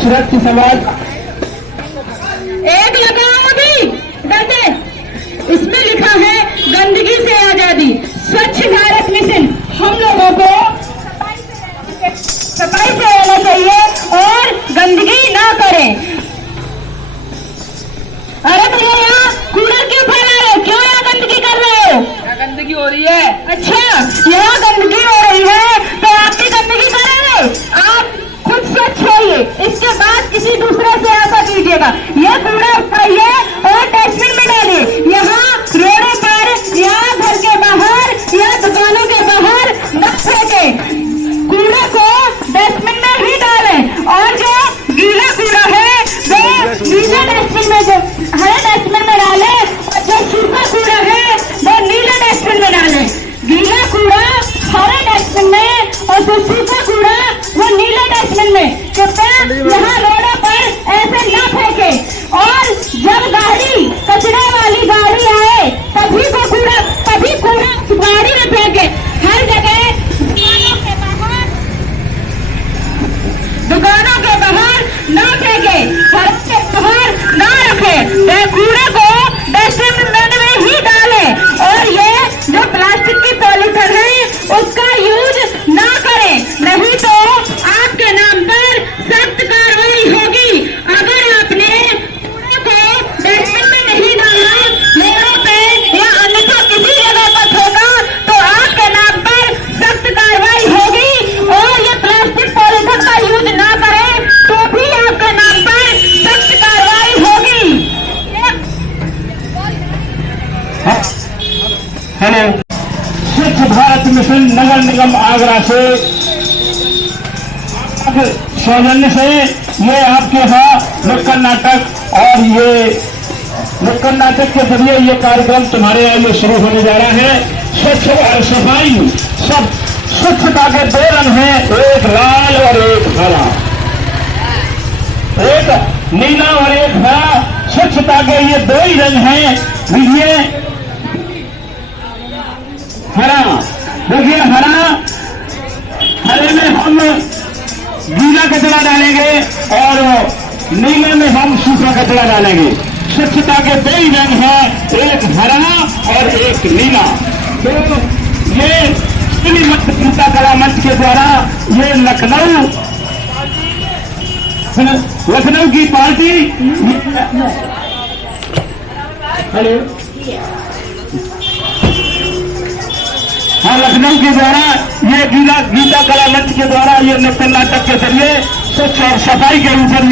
स्वच्छ रक्त समाज। एक लगाओ भी बैठे, इसमें लिखा है गंदगी से आजादी, स्वच्छ भारत मिशन। हम लोगों को सफाई से रहना चाहिए और गंदगी ना करें। अरे भैया यहाँ कूलर क्यों फैला रहे हो? क्यों यहाँ गंदगी कर रहे हो? गंदगी हो रही है। अच्छा, यहाँ गंदगी हो रही है तो आपकी गंदगी करेंगे? आप खुद स्वच्छ होइए, इसके बाद किसी दूसरे से ऐसा कीजिएगा। ये कूड़ा उठाइए और डस्टबिन में डालिए। यहाँ रोडों पर या घर के बाहर या दुकानों के बाहर न फेंके, कूड़ा को डस्टबिन में ही डालें। और जो गीला कूड़ा है वो गीले डस्टबिन में, जो हरे डस्टबिन में डालें, और जो सूखा कूड़ा है वो नीले डस्टबिन में डालें। गीला कूड़ा हरे डस्टबिन में और जो सूखा कूड़ा वो नीले डस्टबिन में। कृपया यहाँ रोडों पर ऐसे न फेंके। और जब गाड़ी, कचरे वाली गाड़ी आए तभी कूड़ा गाड़ी में फेंके। हर जगह दुकानों के बाहर न फेंके, घरों के बाहर न रखे, कूड़े को डस्टबिन में ही डाले। और ये जो प्लास्टिक की पॉलीथीन है उसका यूज ना करें, नहीं तो आपके नाम पर सख्त कार्रवाई होगी। अगर आपने कूड़े को डस्टबिन में नहीं डाला, रोडों पे या अन्यथा किसी जगह पर फेंका तो आपके नाम पर सख्त कार्रवाई होगी। और ये प्लास्टिक पॉलीथीन का यूज ना करें तो भी आपके नाम पर सख्त कार्रवाई होगी। हेलो, स्वच्छ भारत मिशन नगर निगम आगरा से सौजन्य से ये आपके यहाँ नुक्कड़ नाटक, और ये नुक्कड़ नाटक के जरिए ये कार्यक्रम तुम्हारे यहाँ ये शुरू होने जा रहा है। स्वच्छ और सफाई, सब स्वच्छता के दो रंग हैं, एक लाल और एक हरा, एक नीला और एक हरा। स्वच्छता के ये दो ही रंग हैं। देखिए हरा, देखिए हरा, हरे में हम गीला कचरा डालेंगे और नीले में हम सूखा कचरा डालेंगे। स्वच्छता के दो ही रंग हैं, एक हरा और एक नीला। तो ये जनता कला मंच के द्वारा ये लखनऊ की पार्टी, हेलो, हाँ, लखनऊ के द्वारा ये गीता कला मंच के द्वारा ये नुक्कड़ नाटक के जरिए स्वच्छ और सफाई के ऊपर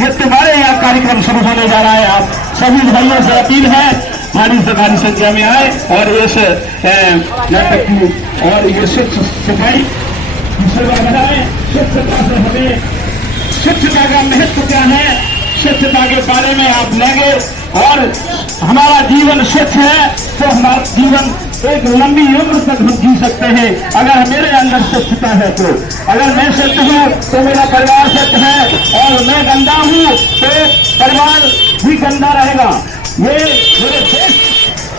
ये तुम्हारे यहाँ कार्यक्रम शुरू होने जा रहा है। आप सभी भाइयों से अपील है भारी से भारी संख्या में आए और इस नाटक की और ये स्वच्छ सफाई सेवा बढ़ाए। स्वच्छता से हमें, स्वच्छता का महत्व क्या है, स्वच्छता के बारे में आप लेंगे। और हमारा जीवन स्वच्छ है तो हमारा जीवन एक लंबी उम्र तक हम जी सकते हैं। अगर मेरे अंदर स्वच्छता है तो, अगर मैं स्वच्छ हूँ तो मेरा परिवार स्वच्छ है, और मैं गंदा हूँ तो परिवार भी गंदा रहेगा। ये मेरे देश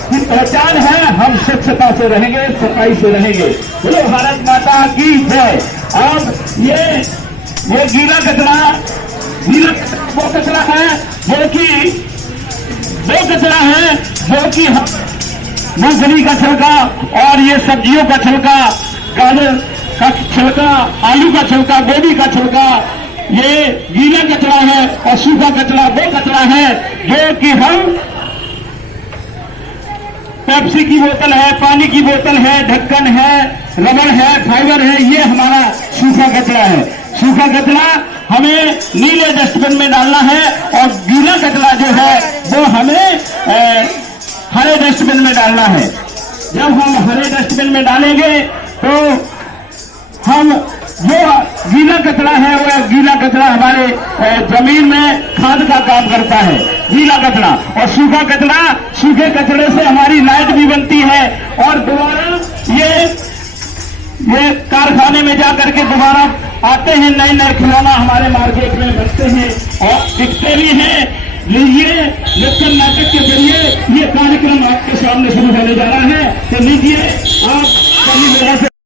की पहचान है। हम स्वच्छता से रहेंगे, सफाई से रहेंगे। बोलो भारत माता की जय। अब ये गीला कचरा वो कचरा है जो कि मूंगफली का छिलका और ये सब्जियों का छिलका, गाजर का छिलका, आलू का छिलका, गोभी का छिलका, ये गीला कचरा है। और सूखा कचरा वो कचरा है जो कि हम पेप्सी की बोतल है, पानी की बोतल है, ढक्कन है, रबड़ है, फाइबर है, ये हमारा सूखा कचरा है। सूखा कचरा हमें नीले डस्टबिन में डालना है और गीला कचरा जो है वो हमें हरे डस्टबिन में डालना है। जब हम हरे डस्टबिन में डालेंगे तो हम जो गीला कचरा है वो गीला कचरा हमारे जमीन में खाद का काम करता है, गीला कचरा। और सूखा कचरा, सूखे कचरे से हमारी लाइट भी बनती है और दोबारा ये कारखाने में जाकर के दोबारा आते हैं, नए नए खिलौना हमारे मार्केट में बनते हैं और दिखते भी हैं। लीजिए, नुक्कड़ नाटक के जरिए ये कार्यक्रम आपके सामने शुरू होने जा रहा है, तो लीजिए आप सभी जगह से